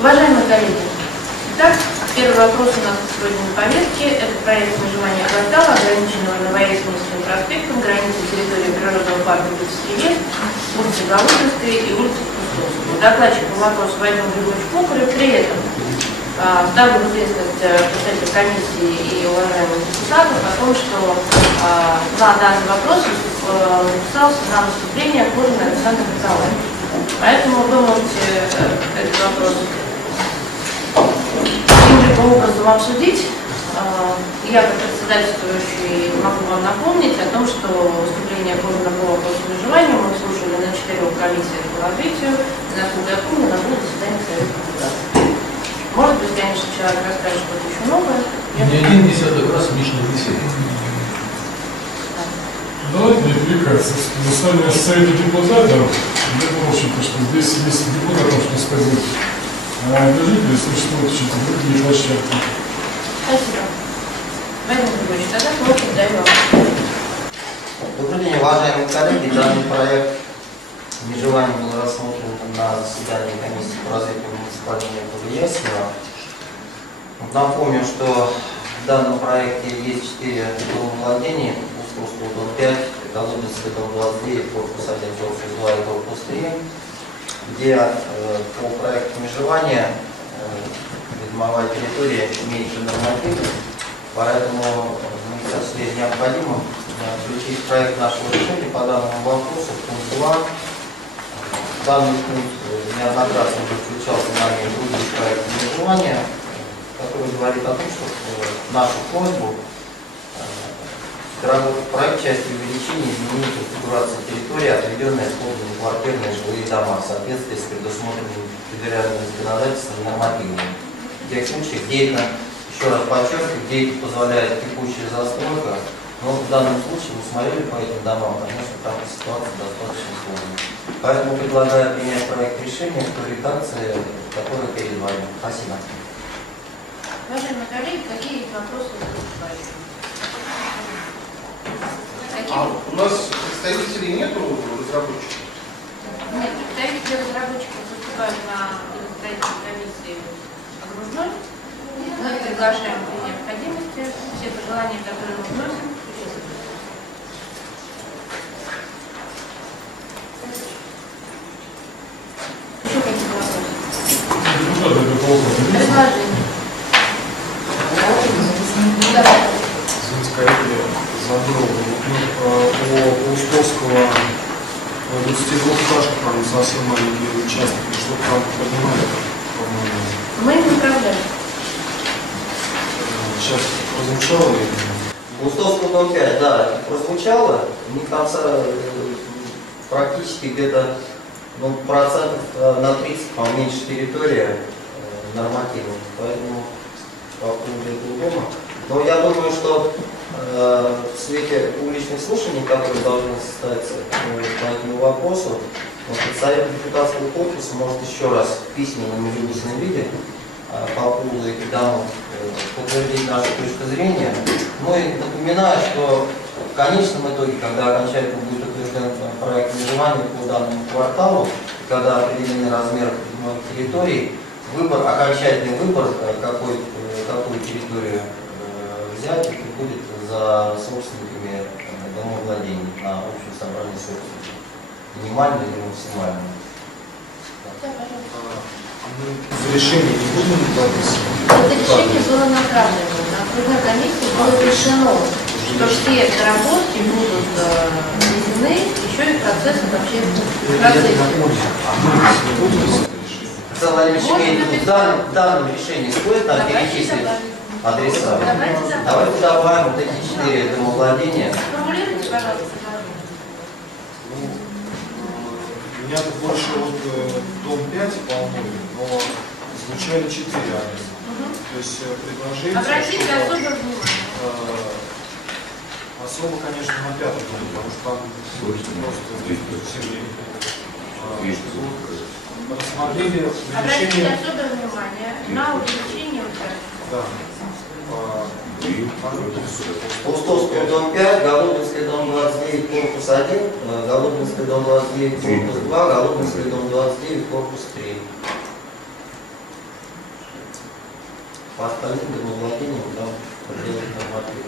Уважаемые коллеги, итак, первый вопрос у нас сегодня на повестке. Это проект межевания квартала, ограниченного Новоясеневским проспектом, границы территории природного парка Питерский лес, улицы Голубинской и улицы Кустовского. Докладчик по вопросу Вадим Григорьевич Кукарев. При этом ставлю в известность представителя комиссии и уважаемых депутатов о том, что на данный вопрос записался на выступление Кожин Александр Николаевич. Поэтому вы можете этот вопрос каким-либо образом обсудить. Я, как председательствующий, могу вам напомнить о том, что выступление Кожина по вопросу межевания мы слушали на 4 комиссиях по развитию, и, насколько я помню, на 2 заседаниях Совета депутатов. Может быть, конечно, человек расскажет что-то еще новое. Не один десяток раз в личной беседе. Давайте не отвлекаться. Заседание Совета депутатов, я думаю, что здесь есть депутатов, что сказать. Для жителей существуют чуть-чуть другие площадки. Спасибо. Вадим Григорьевич, тогда слово передаю вам. Добрый день, уважаемые коллеги. Данный проект межевания был рассмотрен на заседании комиссии по развитию муниципального округа Ясенева. Напомню, что в данном проекте есть 4 домовладения: Кустовского, дом 5, Голубинский, дом 29, корпус 1, корпус 2 и корпус 3, где по проекту межевания ведомовая территория имеет нормативы, поэтому в соответствии необходимо включить в проект нашего решения по данному вопросу пункт 2. Данный пункт неоднократно уже включался нами в другие проекты межевания, который говорит о том, что нашу просьбу доработать проект части увеличения изменить конфигурацию территории, отведенной использованию квартирные жилые дома в соответствии с предусмотренными федеральным законодательством и нормативами. В тех случаях, где это, еще раз подчеркиваю, где это позволяет текущая застройка, но в данном случае мы смотрели по этим домам, конечно, там ситуация достаточно сложная. Поэтому предлагаю принять проект решения в той редакции, которая перед вами. Спасибо. Уважаемые коллеги, какие есть вопросы выступающих? У нас представителей нету разработчиков? Нет, представители разработчиков выступают на строительной комиссии окружной. Мы приглашаем при необходимости все пожелания, которые мы вносим. Еще какие вопросы? Предложение. Извините, коллеги, забыл. У Устовского 22-этажка, там совсем маленький участок, что там поднимали, по-моему. Мы их направляем. Сейчас прозвучало ли? Устовского, дом 5, да, прозвучало. У них там практически где-то процентов на 30, меньше территория нормативов. Поэтому по поводу этого дома. Но я думаю, что в свете публичных слушаний, которые должны состояться по этому вопросу, Совет депутатского корпуса может еще раз в письменном и в устном виде по поводу этих домов подтвердить нашу точку зрения. Ну и напоминаю, что в конечном итоге, когда окончательно будет утвержден проект межевания по данному кварталу, когда определенный размер территории, окончательный выбор, какую территорию взять, это будет за собственниками домовладений на общем собрании собственников. Минимально или максимально. В решении не будем записывать? Это решение было направлено. На окружной комиссии было решено, что все доработки будут введены еще и в процессе В данном решении стоит нам перечислить адреса. Давайте добавим вот эти 4 домовладения. Сформулируйте, пожалуйста. У меня тут больше дом 5 по-моему, но звучали 4 адреса. То есть предложение, обратите чтобы, особое внимание. особо, конечно, на 5-й дом, потому что там просто сильнее. Рассмотрели Обратите решение. особое внимание на увеличение участка. Да. Устовский, дом 5, Голубинский, дом 29, корпус 1, Голубинский, дом 29, корпус 2, Голубинский, дом 29, корпус 3. по остальным домовладениям там проделать нормативы.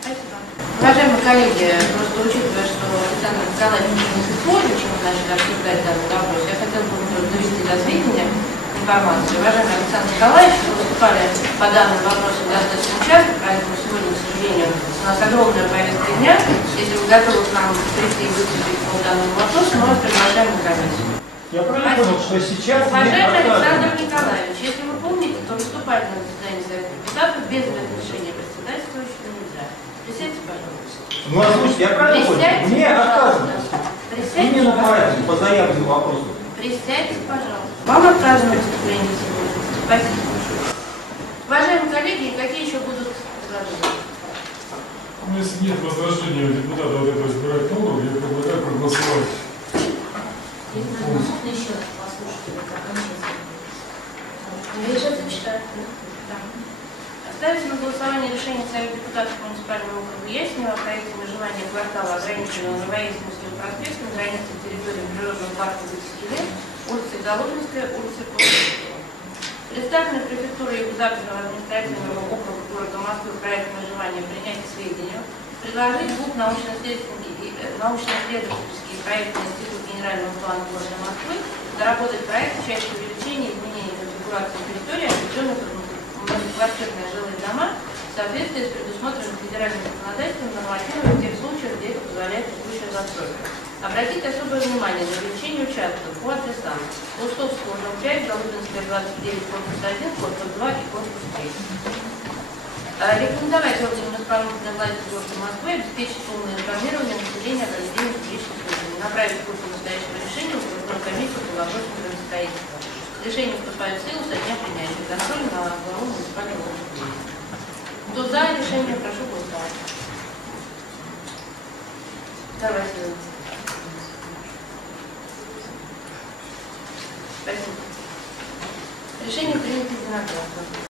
Спасибо. Уважаемые коллеги, просто учитывая, что Александр Николаевич чуть позже, чем мы начали обсуждать данный вопрос, я хотела бы довести до сведения информацию. Уважаемый Александр Николаевич, вы выступали по данному вопросу достаточно часто, поэтому сегодня, к сожалению, у нас огромная повестка дня. Если вы готовы к нам прийти и выступить по данному вопросу, мы вас приглашаем на комиссию. Я правильно понял, что сейчас... Уважаемый Александр Николаевич, если вы помните, то выступать на заседании Совета депутатов без разрешения председательствующего нельзя. Присядьте, пожалуйста. Ну, озвучьте, я правильно понял? Присядьте, Мне пожалуйста. отказывают. Присядьте, Именно пожалуйста. поэтому, по заявленному вопросу. Присядьте, пожалуйста. Вам отказано выступление сегодня. Спасибо. Уважаемые коллеги, какие еще будут предложения? Ну, если нет возражения у депутата вот этого избирательного округа, я предлагаю проголосовать. Можно еще раз послушать его окончательно? Я сейчас зачитаю. Да. Ставится на голосование решение Совета депутатов муниципального округа Яснева о проекте межевания квартала, ограниченного Новояснинским проспектом, границы территории природного парка Вытискиле, улица Голубинская, улица Курская. Представленный префектурой Юго-Западного административного округа города Москвы проект межевания принять к сведению, предложить двух научно-исследовательские проекты Института генерального плана города Москвы, доработать проект в части увеличения и изменения конфигурации территории, отведенных многоквартирные жилые дома, в соответствии с предусмотренным федеральным законодательством нормативами в тех случаях, где это позволяет текущая застройка. Обратить особое внимание на увеличение участков по адресам: Лустовского, дом 5, Голубинская, 29, корпус 1, корпус 2 и корпус 3. Рекомендовать органам исполнительной власти города Москвы обеспечить полное информирование населения о проведении публичных слушаний, направить копию настоящего решения в окружную комиссию по вопросам градостроительства. Решение вступает в силу со дня принятия. Контроль на главу муниципального округа. Кто за решение, прошу голосовать. Давайте. Спасибо. Решение принято единогласно.